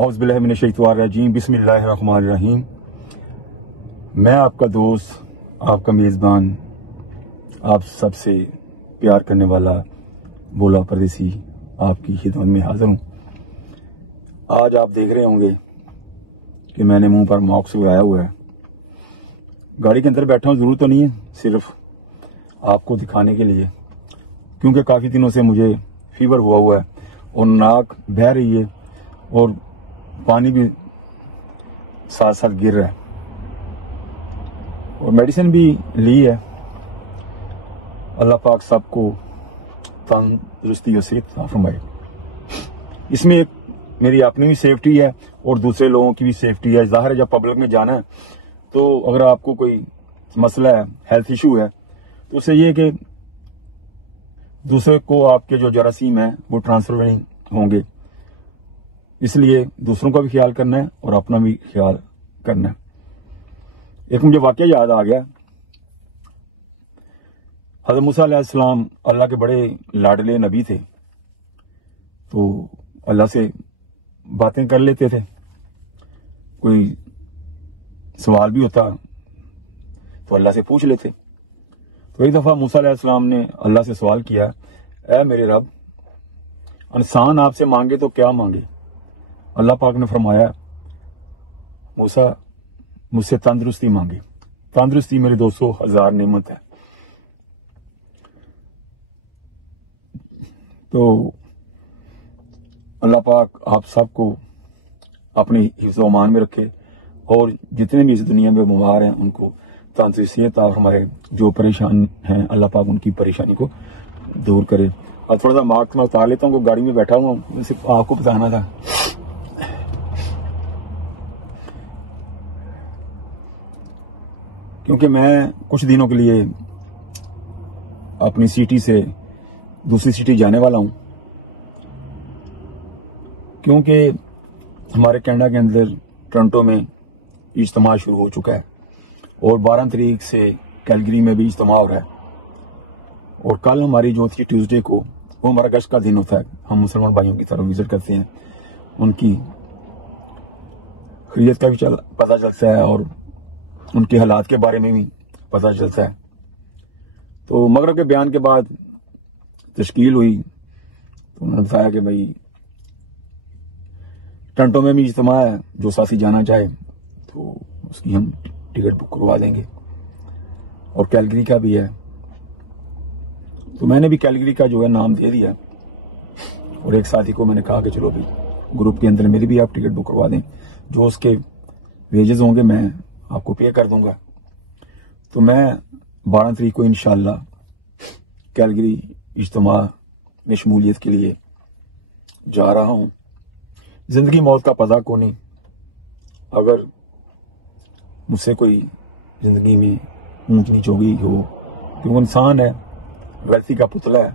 اعوذ باللہ من الشیطان الرجیم بسم اللہ الرحمن الرحیم۔ میں آپ کا دوست، آپ کا میزبان، آپ سب سے پیار کرنے والا بولا پردیسی آپ کی خدمت میں حاضر ہوں۔ آج آپ دیکھ رہے ہوں گے کہ میں نے منہ پر ماسک لگایا ہوا ہے۔ گاڑی کے اندر بیٹھا ہوں، ضرور تو نہیں ہے، صرف آپ کو دکھانے کے لیے، کیونکہ کافی دنوں سے مجھے فیور ہوا ہے اور ناک بہہ رہی ہے اور پانی بھی ساتھ ساتھ گر رہا ہے، اور میڈیسن بھی لی ہے۔ اللہ پاک سب کو تندرستی اور صحت عطا فرمائے۔ اس میں ایک میری اپنی بھی سیفٹی ہے اور دوسرے لوگوں کی بھی سیفٹی ہے۔ ظاہر ہے جب پبلک میں جانا ہے تو اگر آپ کو کوئی مسئلہ ہے، ہیلتھ ایشو ہے، تو اس سے یہ کہ دوسرے کو آپ کے جو جراثیم ہیں وہ ٹرانسفر نہیں ہوں گے، اس لیے دوسروں کا بھی خیال کرنا ہے اور اپنا بھی خیال کرنا ہے۔ ایک مجھے واقعہ یاد آ گیا۔ حضرت موسیٰ علیہ السلام اللہ کے بڑے لاڈلے نبی تھے، تو اللہ سے باتیں کر لیتے تھے، کوئی سوال بھی ہوتا تو اللہ سے پوچھ لیتے۔ تو ایک دفعہ موسیٰ علیہ السلام نے اللہ سے سوال کیا، اے میرے رب، انسان آپ سے مانگے تو کیا مانگے؟ اللہ پاک نے فرمایا، موسیٰ مجھ سے تندرستی مانگے۔ تندرستی میرے دوستو 1000 نعمت ہے۔ تو اللہ پاک آپ سب کو اپنی حفظ و امان میں رکھے، اور جتنے بھی اس دنیا میں بیمار ہیں ان کو تندرستی عطا فرمائے، جو پریشان ہیں اللہ پاک ان کی پریشانی کو دور کرے۔ اور تھوڑا سا ماسک میں اتار لیتا ہوں، گاڑی میں بیٹھا ہوا ہوں، صرف آپ کو بتانا تھا۔ کیونکہ میں کچھ دنوں کے لیے اپنی سٹی سے دوسری سٹی جانے والا ہوں، کیونکہ ہمارے کینیڈا کے اندر ٹورنٹو میں اجتماع شروع ہو چکا ہے، اور 12 تاریخ سے کیلگری میں بھی اجتماع ہو رہا ہے، اور کل ہماری جو تھی ٹیوزڈے کو، وہ ہمارا گشت کا دن ہوتا ہے۔ ہم مسلمان بھائیوں کی طرف وزٹ کرتے ہیں، ان کی خیریت کا بھی پتہ چلتا ہے اور ان کے حالات کے بارے میں بھی پتہ چلتا ہے۔ تو مغرب کے بیان کے بعد تشکیل ہوئی، تو انہوں نے بتایا کہ بھائی ٹورنٹو میں بھی اجتماع ہے، جو ساتھی جانا چاہے تو اس کی ہم ٹکٹ بک کروا دیں گے، اور کیلگری کا بھی ہے۔ تو میں نے بھی کیلگری کا جو ہے نام دے دیا، اور ایک ساتھی کو میں نے کہا کہ چلو بھی گروپ کے اندر میری بھی آپ ٹکٹ بک کروا دیں، جو اس کے ویجز ہوں گے میں آپ کو پے کر دوں گا۔ تو میں 12 تاریخ کو انشاءاللہ کیلگری اجتماع میں شمولیت کے لیے جا رہا ہوں۔ زندگی موت کا پتہ کو نہیں، اگر مجھ سے کوئی زندگی میں اونچ نیچ ہو گئی ہو، کیونکہ انسان ہے، غلطی کا پتلا ہے۔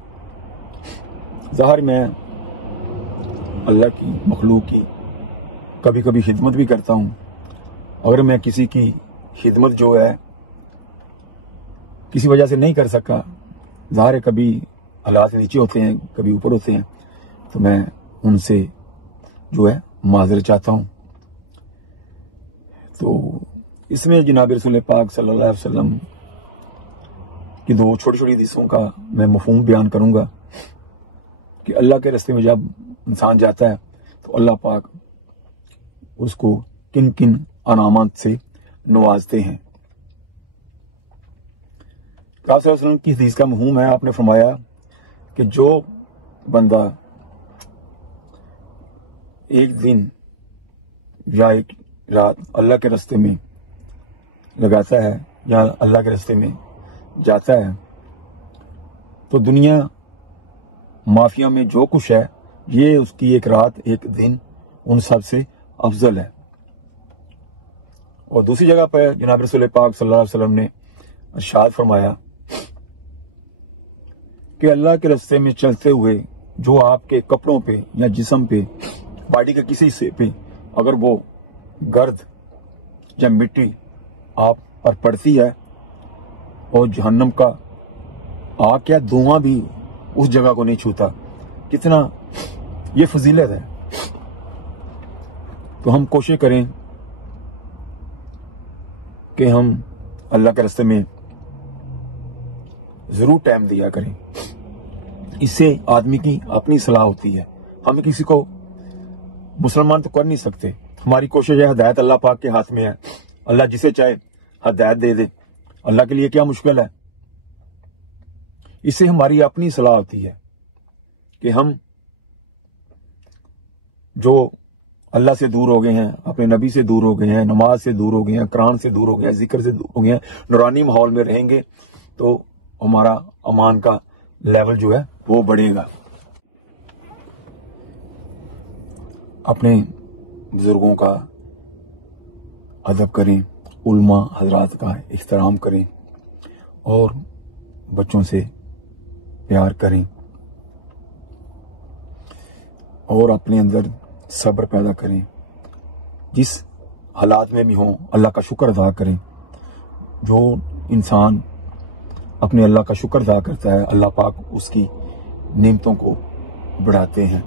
ظاہر میں اللہ کی مخلوق کی کبھی کبھی خدمت بھی کرتا ہوں۔ اگر میں کسی کی خدمت جو ہے کسی وجہ سے نہیں کر سکا، ظاہر ہے کبھی حالات نیچے ہوتے ہیں، کبھی اوپر ہوتے ہیں، تو میں ان سے جو ہے معذرت چاہتا ہوں۔ تو اس میں جناب رسول پاک صلی اللہ علیہ وسلم کی 2 چھوٹی چھوٹی حدیثوں کا میں مفہوم بیان کروں گا کہ اللہ کے راستے میں جب انسان جاتا ہے تو اللہ پاک اس کو کن کن انعامات سے نوازتے ہیں۔ آپ صلی اللہ علیہ وسلم کی حدیث کا مفہوم ہے، آپ نے فرمایا کہ جو بندہ ایک دن یا ایک رات اللہ کے راستے میں لگاتا ہے یا اللہ کے راستے میں جاتا ہے، تو دنیا مافیا میں جو کچھ ہے، یہ اس کی ایک رات ایک دن ان سب سے افضل ہے۔ اور دوسری جگہ پر جناب رسول پاک صلی اللہ علیہ وسلم نے ارشاد فرمایا کہ اللہ کے راستے میں چلتے ہوئے جو آپ کے کپڑوں پہ یا جسم پہ، باڈی کے کسی حصے پہ اگر وہ گرد یا مٹی آپ پر پڑتی ہے، اور جہنم کا آگ کیا دھواں بھی اس جگہ کو نہیں چھوتا، کتنا یہ فضیلت ہے۔ تو ہم کوشش کریں کہ ہم اللہ کے راستے میں ضرور ٹائم دیا کریں. اس سے آدمی کی اپنی صلاح ہوتی ہے. ہم کسی کو مسلمان تو کر نہیں سکتے. ہماری کوشش ہے، ہدایت اللہ پاک کے ہاتھ میں ہے. اللہ جسے چاہے ہدایت دے دے. اللہ کے لیے کیا مشکل ہے. اس سے ہماری اپنی صلاح ہوتی ہے کہ ہم جو اللہ سے دور ہو گئے ہیں، اپنے نبی سے دور ہو گئے ہیں، نماز سے دور ہو گئے ہیں، قرآن سے دور ہو گئے ہیں، ذکر سے دور ہو گئے ہیں، نورانی ماحول میں رہیں گے تو ہمارا امان کا لیول جو ہے وہ بڑھے گا. اپنے بزرگوں کا ادب کریں، علماء حضرات کا احترام کریں اور بچوں سے پیار کریں اور اپنے اندر صبر پیدا کریں. جس حالات میں بھی ہوں اللہ کا شکر ادا کریں. جو انسان اپنے اللہ کا شکر ادا کرتا ہے، اللہ پاک اس کی نعمتوں کو بڑھاتے ہیں.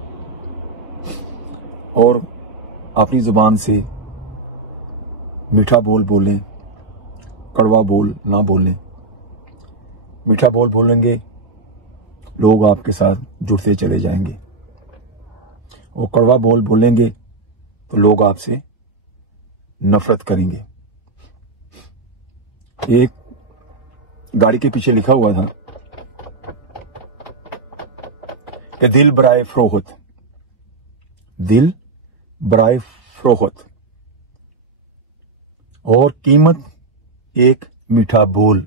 اور اپنی زبان سے میٹھا بول بولیں، کڑوا بول نہ بولیں. میٹھا بول بولیں گے لوگ آپ کے ساتھ جڑتے چلے جائیں گے، اور کڑوا بول بولیں گے تو لوگ آپ سے نفرت کریں گے. ایک گاڑی کے پیچھے لکھا ہوا تھا کہ دل برائے فروخت، دل برائے فروخت، اور قیمت ایک میٹھا بول.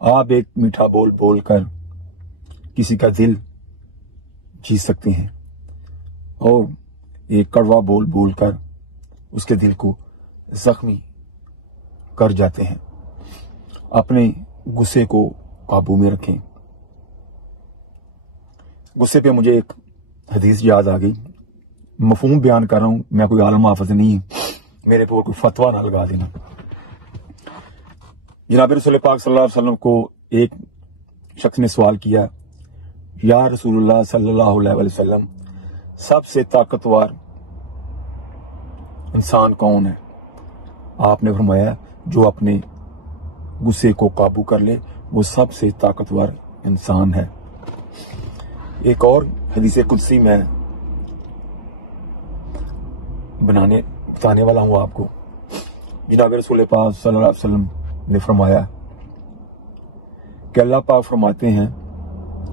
آپ ایک میٹھا بول بول کر کسی کا دل جیت سکتے ہیں، اور ایک کڑوا بول بول کر اس کے دل کو زخمی کر جاتے ہیں. اپنے غصے کو قابو میں رکھیں. غصے پہ مجھے ایک حدیث یاد آ گئی. مفہوم بیان کر رہا ہوں، میں کوئی عالم حافظ نہیں ہوں، میرے پر کوئی فتویٰ نہ لگا دینا. جناب رسول پاک صلی اللہ علیہ وسلم کو ایک شخص نے سوال کیا، یا رسول اللہ صلی اللہ علیہ وسلم، سب سے طاقتور انسان کون ہے؟ آپ نے فرمایا جو اپنے غصے کو قابو کر لے وہ سب سے طاقتور انسان ہے. ایک اور حدیث قدسی میں بتانے والا ہوں آپ کو. جناب رسول پاک صلی اللہ علیہ وسلم نے فرمایا کہ اللہ پاک فرماتے ہیں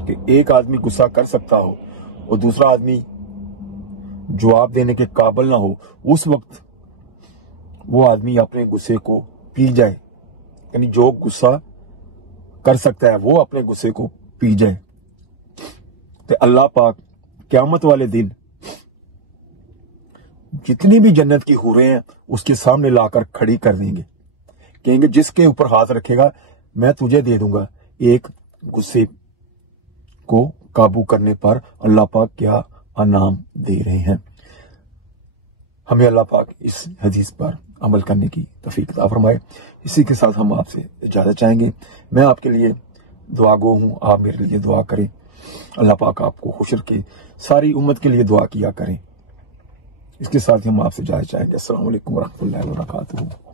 کہ ایک آدمی غصہ کر سکتا ہو اور دوسرا آدمی جواب دینے کے قابل نہ ہو، اس وقت وہ آدمی اپنے غصے کو پی جائے. یعنی جو غصہ کر سکتا ہے وہ اپنے غصے کو پی جائے. تو اللہ پاک قیامت والے دن جتنی بھی جنت کی حوریں ہیں اس کے سامنے لا کر کھڑی کر دیں گے. کہیں گے جس کے اوپر ہاتھ رکھے گا میں تجھے دے دوں گا. ایک غصے کو قابو کرنے پر اللہ پاک کیا انعام دے رہے ہیں. ہمیں اللہ پاک اس حدیث پر عمل کرنے کی توفیق عطا فرمائے. اسی کے ساتھ ہم آپ سے اجازت چاہیں گے. میں آپ کے لیے دعا گو ہوں، آپ میرے لیے دعا کریں. اللہ پاک آپ کو خوش رکھے. ساری امت کے لیے دعا کیا کریں. اس کے ساتھ ہم آپ سے اجازت چاہیں گے. السلام علیکم ورحمۃ اللہ وبرکاتہ.